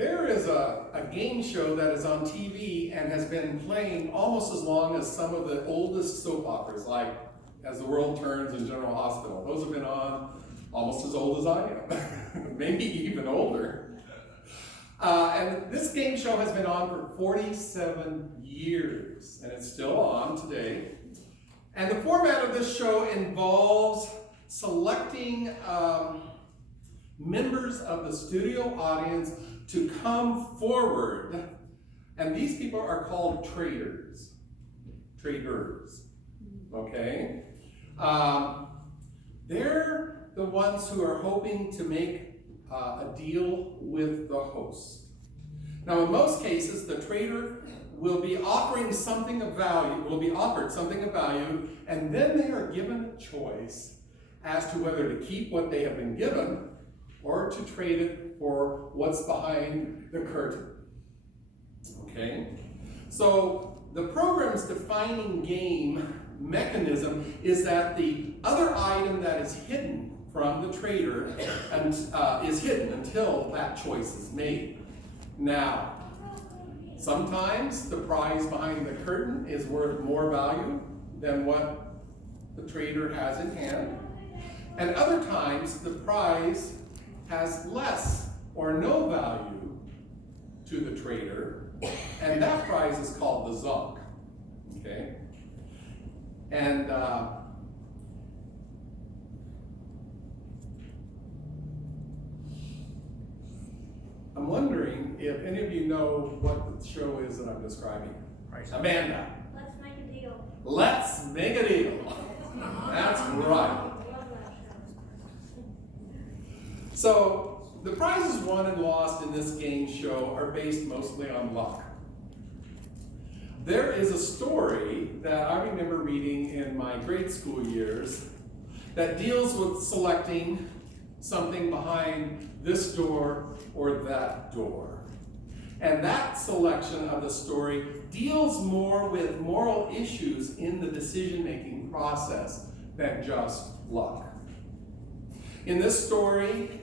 There is a game show that is on TV and has been playing almost as long as some of the oldest soap operas, like As the World Turns and General Hospital. Those have been on almost as old as I am, maybe even older. And this game show has been on for 47 years, and it's still on today. And the format of this show involves selecting members of the studio audience to come forward, and these people are called traders. Okay? They're the ones who are hoping to make a deal with the host. Now, in most cases, the trader will be offering something of value, and then they are given a choice as to whether to keep what they have been given or to trade it for what's behind the curtain. Okay? So the program's defining game mechanism is that the other item that is hidden from the trader is hidden until that choice is made. Now, sometimes the prize behind the curtain is worth more value than what the trader has in hand. And other times, the prize has less or no value to the trader, and that prize is called the zonk. Okay? And I'm wondering if any of you know what the show is that I'm describing. Right. Amanda. Let's make a deal. Let's make a deal. That's right. So, the prizes won and lost in this game show are based mostly on luck. There is a story that I remember reading in my grade school years that deals with selecting something behind this door or that door. And that selection of the story deals more with moral issues in the decision-making process than just luck. In this story,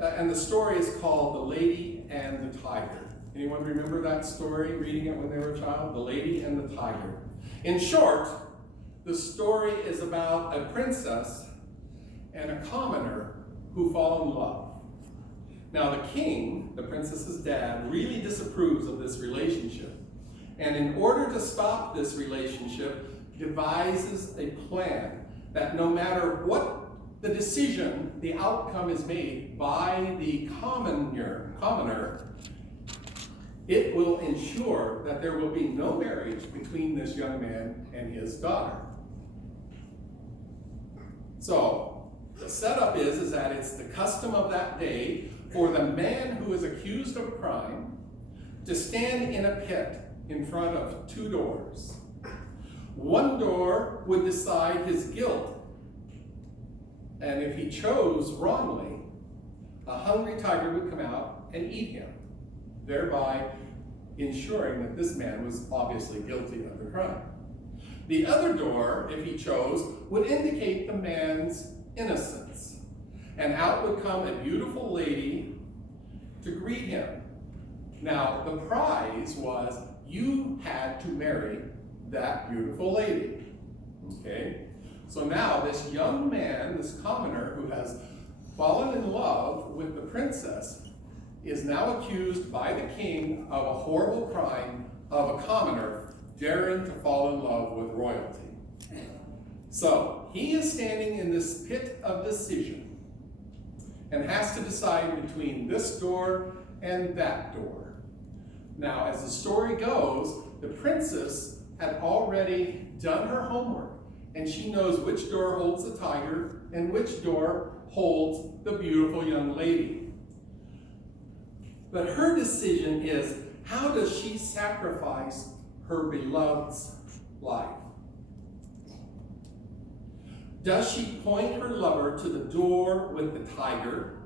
and the story is called The Lady and the Tiger. Anyone remember that story, reading it when they were a child? The Lady and the Tiger. In short, the story is about a princess and a commoner who fall in love. Now the king, the princess's dad, really disapproves of this relationship. And in order to stop this relationship, devises a plan that no matter what the decision, the outcome is made by the commoner, it will ensure that there will be no marriage between this young man and his daughter. So, the setup is that it's the custom of that day for the man who is accused of crime to stand in a pit in front of two doors. One door would decide his guilt, and if he chose wrongly, a hungry tiger would come out and eat him, thereby ensuring that this man was obviously guilty of the crime. The other door, if he chose, would indicate the man's innocence, and out would come a beautiful lady to greet him. Now, the prize was you had to marry that beautiful lady. Okay? So now this young man, this commoner who has fallen in love with the princess, is now accused by the king of a horrible crime of a commoner daring to fall in love with royalty. So he is standing in this pit of decision and has to decide between this door and that door. Now, as the story goes, the princess had already done her homework, and she knows which door holds the tiger and which door holds the beautiful young lady. But her decision is, how does she sacrifice her beloved's life? Does she point her lover to the door with the tiger,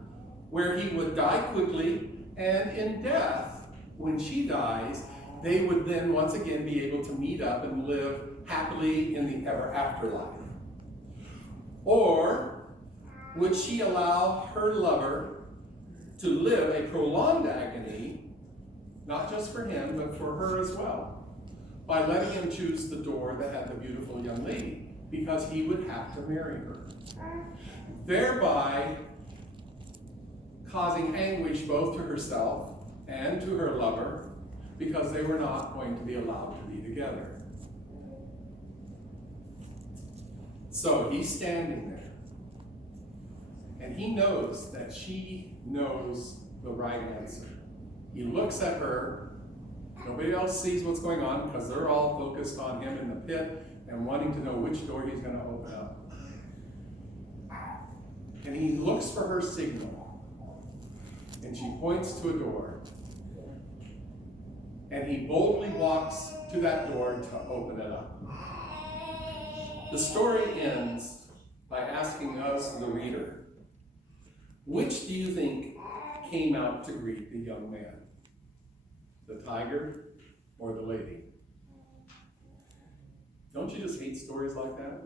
where he would die quickly, and in death, when she dies, they would then once again be able to meet up and live happily in the ever afterlife? Or would she allow her lover to live a prolonged agony, not just for him, but for her as well, by letting him choose the door that had the beautiful young lady, because he would have to marry her, thereby causing anguish both to herself and to her lover, because they were not going to be allowed to be together. So he's standing there, and he knows that she knows the right answer. He looks at her. Nobody else sees what's going on because they're all focused on him in the pit and wanting to know which door he's going to open up. And he looks for her signal, and she points to a door. And he boldly walks to that door to open it up. The story ends by asking us, the reader, which do you think came out to greet the young man? The tiger or the lady? Don't you just hate stories like that?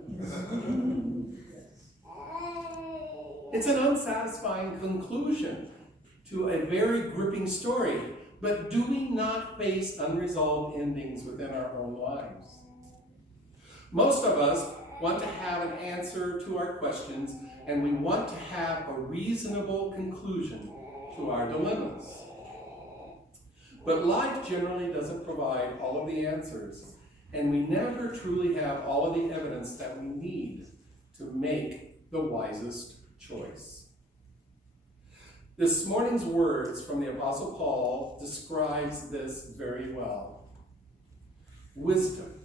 It's an unsatisfying conclusion to a very gripping story. But do we not face unresolved endings within our own lives? Most of us want to have an answer to our questions, and we want to have a reasonable conclusion to our dilemmas. But life generally doesn't provide all of the answers, and we never truly have all of the evidence that we need to make the wisest choice. This morning's words from the Apostle Paul describes this very well. Wisdom.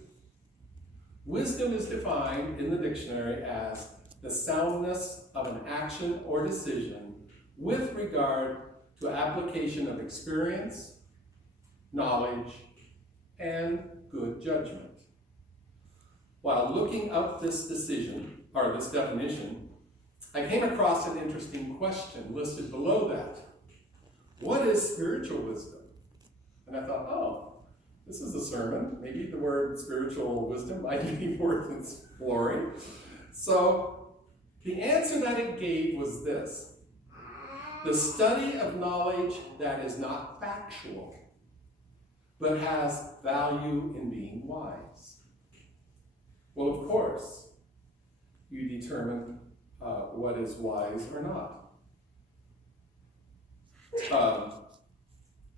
Wisdom is defined in the dictionary as the soundness of an action or decision with regard to application of experience, knowledge, and good judgment. While looking up this definition, I came across an interesting question listed below that. What is spiritual wisdom? And I thought, oh, this is a sermon. Maybe the word spiritual wisdom might be worth exploring. So the answer that it gave was this: the study of knowledge that is not factual, but has value in being wise. Well, of course, you determine what is wise or not.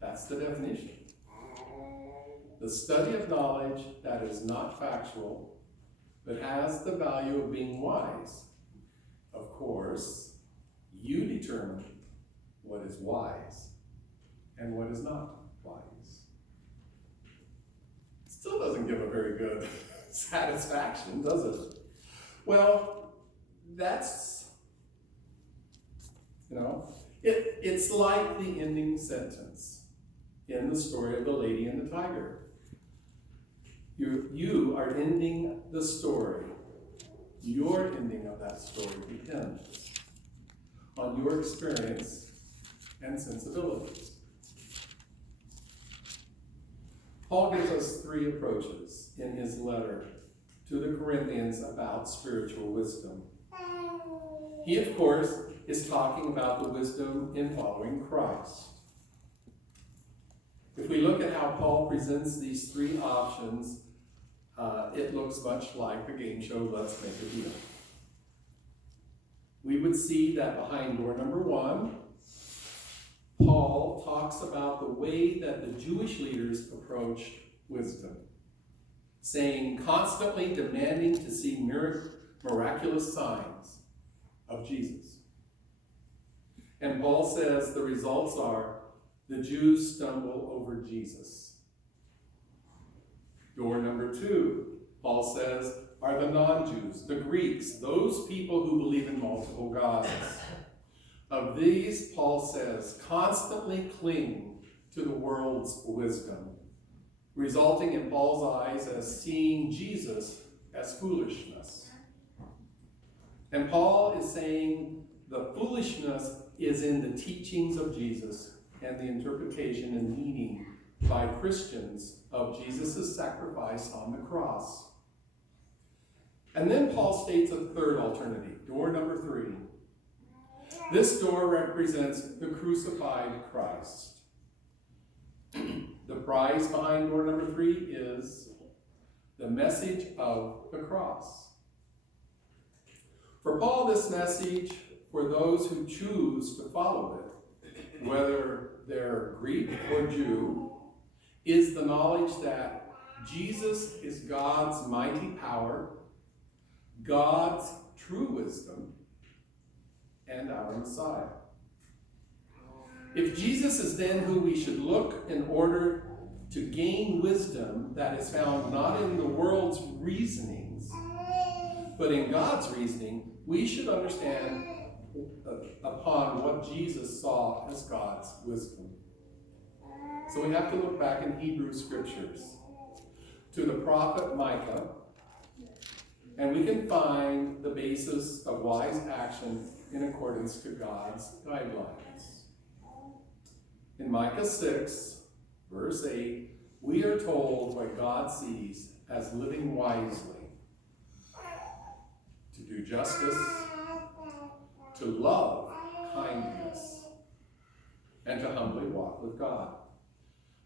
That's the definition. The study of knowledge that is not factual, but has the value of being wise. Of course, you determine what is wise and what is not wise. Still doesn't give a very good satisfaction, does it? Well, that's, it's like the ending sentence in the story of the lady and the tiger. You are ending the story. Your ending of that story depends on your experience and sensibilities. Paul gives us three approaches in his letter to the Corinthians about spiritual wisdom. He, of course, is talking about the wisdom in following Christ. If we look at how Paul presents these three options, it looks much like the game show Let's Make a Deal. We would see that behind door number 1, Paul talks about the way that the Jewish leaders approached wisdom, saying, constantly demanding to see miraculous signs of Jesus. And Paul says the results are the Jews stumble over Jesus. Door number 2, Paul says, are the non-Jews, the Greeks, those people who believe in multiple gods. Of these, Paul says, constantly cling to the world's wisdom, resulting in Paul's eyes as seeing Jesus as foolishness. And Paul is saying the foolishness is in the teachings of Jesus and the interpretation and meaning by Christians of Jesus' sacrifice on the cross. And then Paul states a third alternative, door number 3. This door represents the crucified Christ. The prize behind door number 3 is the message of the cross. For Paul, this message, for those who choose to follow it, whether they're Greek or Jew, is the knowledge that Jesus is God's mighty power, God's true wisdom, and our Messiah. If Jesus is then who we should look in order to gain wisdom that is found not in the world's reasonings, but in God's reasoning, we should understand upon what Jesus saw as God's wisdom. So we have to look back in Hebrew scriptures to the prophet Micah, and we can find the basis of wise action in accordance to God's guidelines. In Micah 6, verse 8, we are told what God sees as living wisely, to do justice, to love kindness, and to humbly walk with God.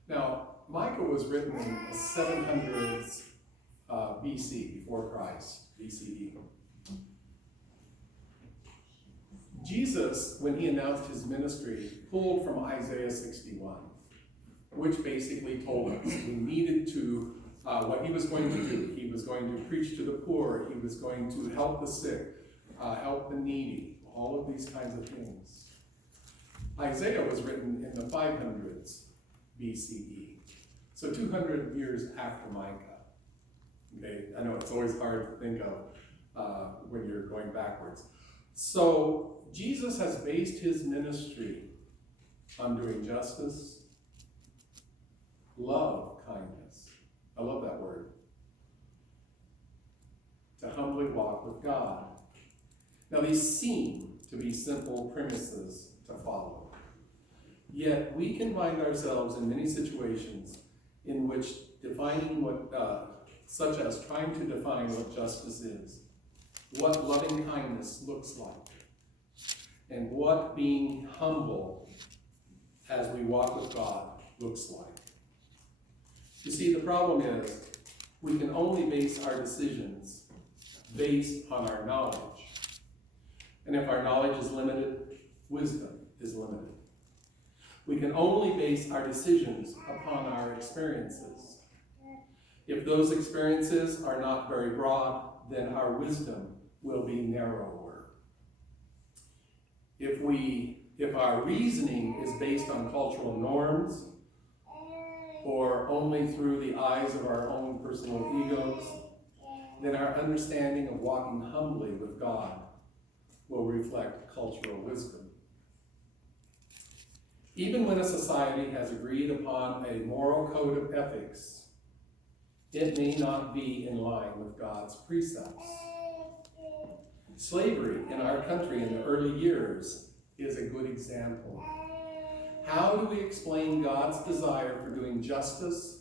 Now, Micah was written in the 700s BC, before Christ, BCE. Jesus, when he announced his ministry, pulled from Isaiah 61, which basically told us we needed to, what he was going to do. He was going to preach to the poor. He was going to help the sick, help the needy, all of these kinds of things. Isaiah was written in the 500s BCE, so 200 years after Micah. Okay, I know it's always hard to think of when you're going backwards. So Jesus has based his ministry on doing justice, love, kindness. I love that word. To humbly walk with God. Now these seem to be simple premises to follow. Yet we can find ourselves in many situations in which defining what, such as trying to define what justice is, what loving kindness looks like, and what being humble as we walk with God looks like. You see, the problem is we can only base our decisions based on our knowledge. And if our knowledge is limited, wisdom is limited. We can only base our decisions upon our experiences. If those experiences are not very broad, then our wisdom will be narrower. If our reasoning is based on cultural norms, or only through the eyes of our own personal egos, then our understanding of walking humbly with God will reflect cultural wisdom. Even when a society has agreed upon a moral code of ethics, it may not be in line with God's precepts. Slavery in our country in the early years is a good example. How do we explain God's desire for doing justice,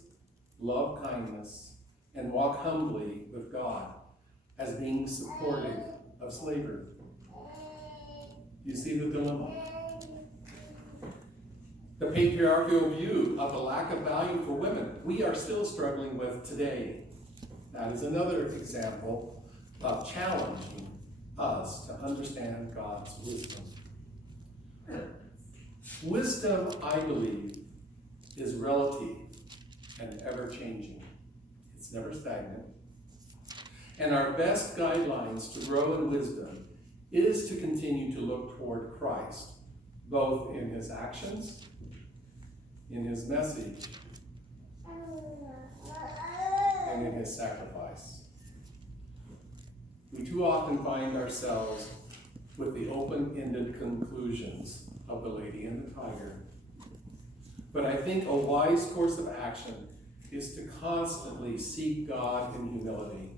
love kindness, and walk humbly with God as being supportive of slavery? You see the dilemma. The patriarchal view of the lack of value for women we are still struggling with today. That is another example of challenging us to understand God's wisdom. Wisdom, I believe, is relative and ever-changing. It's never stagnant. And our best guidelines to grow in wisdom is to continue to look toward Christ, both in his actions, in his message, and in his sacrifice. We too often find ourselves with the open-ended conclusions of The Lady and the Tiger. But I think a wise course of action is to constantly seek God in humility,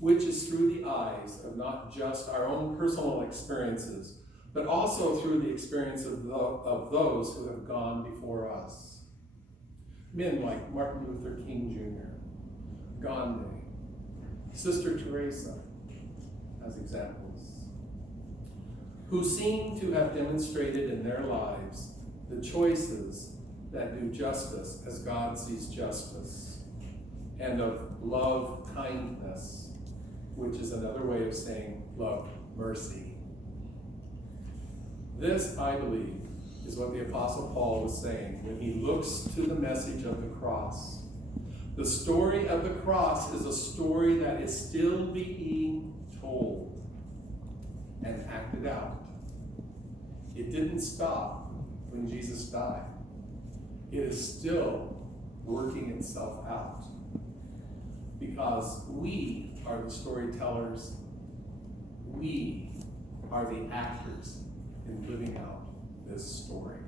which is through the eyes of not just our own personal experiences, but also through the experience of those who have gone before us. Men like Martin Luther King Jr., Gandhi, Sister Teresa, as examples. who seem to have demonstrated in their lives the choices that do justice as God sees justice, and of love kindness, which is another way of saying love mercy. This, I believe, is what the Apostle Paul was saying when he looks to the message of the cross. The story of the cross is a story that is still being told and acted out. It didn't stop when Jesus died. It is still working itself out, because we are the storytellers. We are the actors in living out this story.